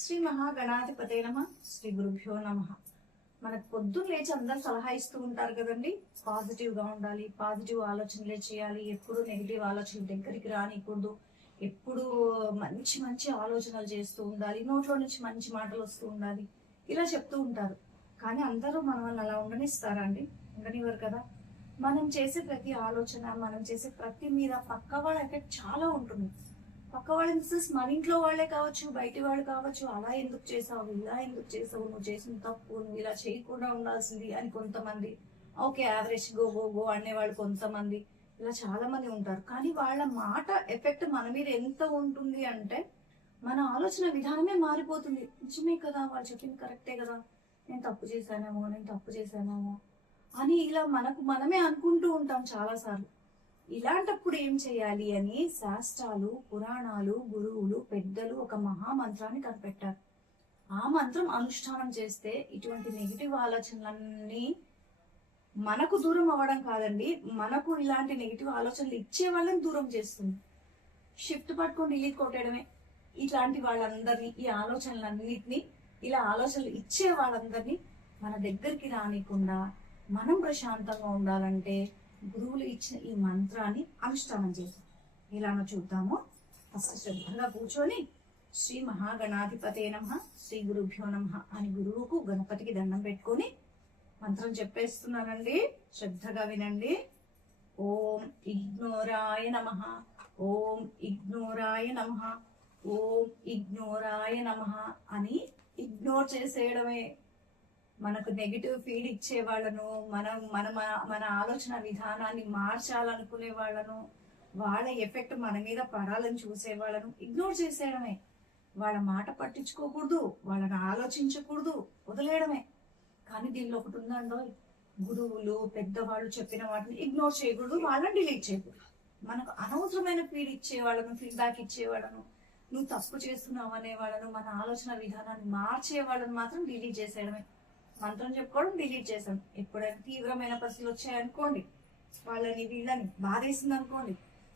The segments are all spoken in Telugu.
శ్రీ మహాగణాధిపతే నమ. శ్రీ గురుభ్యో నమ. మనకు పొద్దున్న లేచి అందరు సలహా ఇస్తూ ఉంటారు కదండి, పాజిటివ్ గా ఉండాలి, పాజిటివ్ ఆలోచనలే చేయాలి, ఎప్పుడు నెగిటివ్ ఆలోచనలు దగ్గరికి రానికూడదు, ఎప్పుడు మంచి మంచి ఆలోచనలు చేస్తూ ఉండాలి, నోట్లో నుంచి మంచి మాటలు వస్తూ ఉండాలి, ఇలా చెప్తూ ఉంటారు. కానీ అందరూ మనల్ని అలా ఉండనిస్తారా అండి? ఉండనివ్వరు కదా. మనం చేసే ప్రతి ఆలోచన, మనం చేసే ప్రతి మీద పక్క వాళ్ళ ఎఫెక్ట్ చాలా ఉంటుంది. పక్క వాళ్ళ మన ఇంట్లో వాళ్ళే కావచ్చు, బయటి వాళ్ళు కావచ్చు. అలా ఎందుకు చేసావు, ఇలా ఎందుకు చేసావు, నువ్వు చేసిన తప్పు, నువ్వు ఇలా చేయకుండా ఉండాల్సింది అని కొంతమంది, okay average go go go అనేవాళ్ళు కొంతమంది, ఇలా చాలా మంది ఉంటారు. కానీ వాళ్ళ మాట ఎఫెక్ట్ మన మీద ఎంత ఉంటుంది అంటే మన ఆలోచన విధానమే మారిపోతుంది. నిజమే కదా, వాళ్ళు చెప్పింది కరెక్టే కదా, నేను తప్పు చేశానేమో అని ఇలా మనకు మనమే అనుకుంటూ ఉంటాం చాలా సార్లు. ఇలాంటప్పుడు ఏం చేయాలి అని శాస్త్రాలు, పురాణాలు, గురువులు, పెద్దలు ఒక మహామంత్రాన్ని కనిపెట్టారు. ఆ మంత్రం అనుష్ఠానం చేస్తే ఇటువంటి నెగిటివ్ ఆలోచనలన్నీ మనకు దూరం అవ్వడం కాదండి, మనకు ఇలాంటి నెగిటివ్ ఆలోచనలు ఇచ్చే వాళ్ళని దూరం చేస్తుంది. షిఫ్ట్ పట్టుకొని డిలీట్ కొట్టడమే ఇట్లాంటి వాళ్ళందరినీ, ఈ ఆలోచనలన్నిటినీ, ఇలా ఆలోచనలు ఇచ్చే వాళ్ళందరినీ మన దగ్గరికి రానికుండా మనం ప్రశాంతంగా ఉండాలంటే గురువులు ఇచ్చిన ఈ మంత్రాన్ని అనుష్ఠానం చేద్దాం. ఎలానో చూద్దాము. ఫస్ట్ శ్రద్ధగా కూర్చొని శ్రీ మహాగణాధిపతే నమ, శ్రీ గురుభ్యో నమ అని గురువుకు, గణపతికి దండం పెట్టుకొని మంత్రం చెప్పేస్తున్నానండి. శ్రద్ధగా వినండి. ఓం ఇగ్నోరాయ నమ, ఓం ఇగ్నోరాయ నమ, ఓం ఇగ్నోరాయ నమ అని ఇగ్నోర్ చేసేయడమే. మనకు నెగిటివ్ ఫీడ్ ఇచ్చే వాళ్ళను, మన ఆలోచన విధానాన్ని మార్చాలనుకునే వాళ్ళను, వాళ్ళ ఎఫెక్ట్ మన మీద పడాలని చూసే వాళ్ళను ఇగ్నోర్ చేసేయడమే. వాళ్ళ మాట పట్టించుకోకూడదు, వాళ్ళని ఆలోచించకూడదు, వదిలేయడమే. కానీ దీనిలో ఒకటి ఉందండో, గురువులు పెద్దవాళ్ళు చెప్పిన వాటిని ఇగ్నోర్ చేయకూడదు, వాళ్ళని డిలీట్ చేయకూడదు. మనకు అనవసరమైన ఫీడ్ ఇచ్చే వాళ్ళను, ఫీడ్బ్యాక్ ఇచ్చే వాళ్ళను, నువ్వు తప్పు చేస్తున్నావు అనే వాళ్ళను, మన ఆలోచన విధానాన్ని మార్చే వాళ్ళని మాత్రం డిలీట్ చేసేయడమే. మంత్రం చెప్పుకోవడం డిలీట్ చేశాను. ఎప్పుడైనా తీవ్రమైన పరిస్థితులు వచ్చాయనుకోండి, వాళ్ళని వీళ్ళని బాధేసింది అనుకోండి,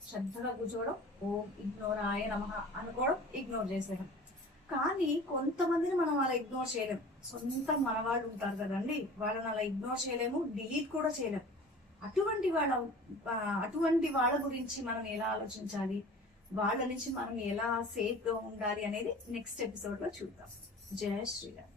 శ్రద్ధగా కూర్చోవడం, ఓం ఇగ్నోరాయ నమః అనుకోవడం, ఇగ్నోర్ చేసేయడం. కానీ కొంతమందిని మనం అలా ఇగ్నోర్ చేయలేము. సొంత మన వాళ్ళు ఉంటారు కదండి, వాళ్ళని అలా ఇగ్నోర్ చేయలేము, డిలీట్ కూడా చేయలేము. అటువంటి వాళ్ళ గురించి మనం ఎలా ఆలోచించాలి, వాళ్ళ నుంచి మనం ఎలా సేఫ్ గా ఉండాలి అనేది నెక్స్ట్ ఎపిసోడ్ లో చూద్దాం. జయ శ్రీరామ్.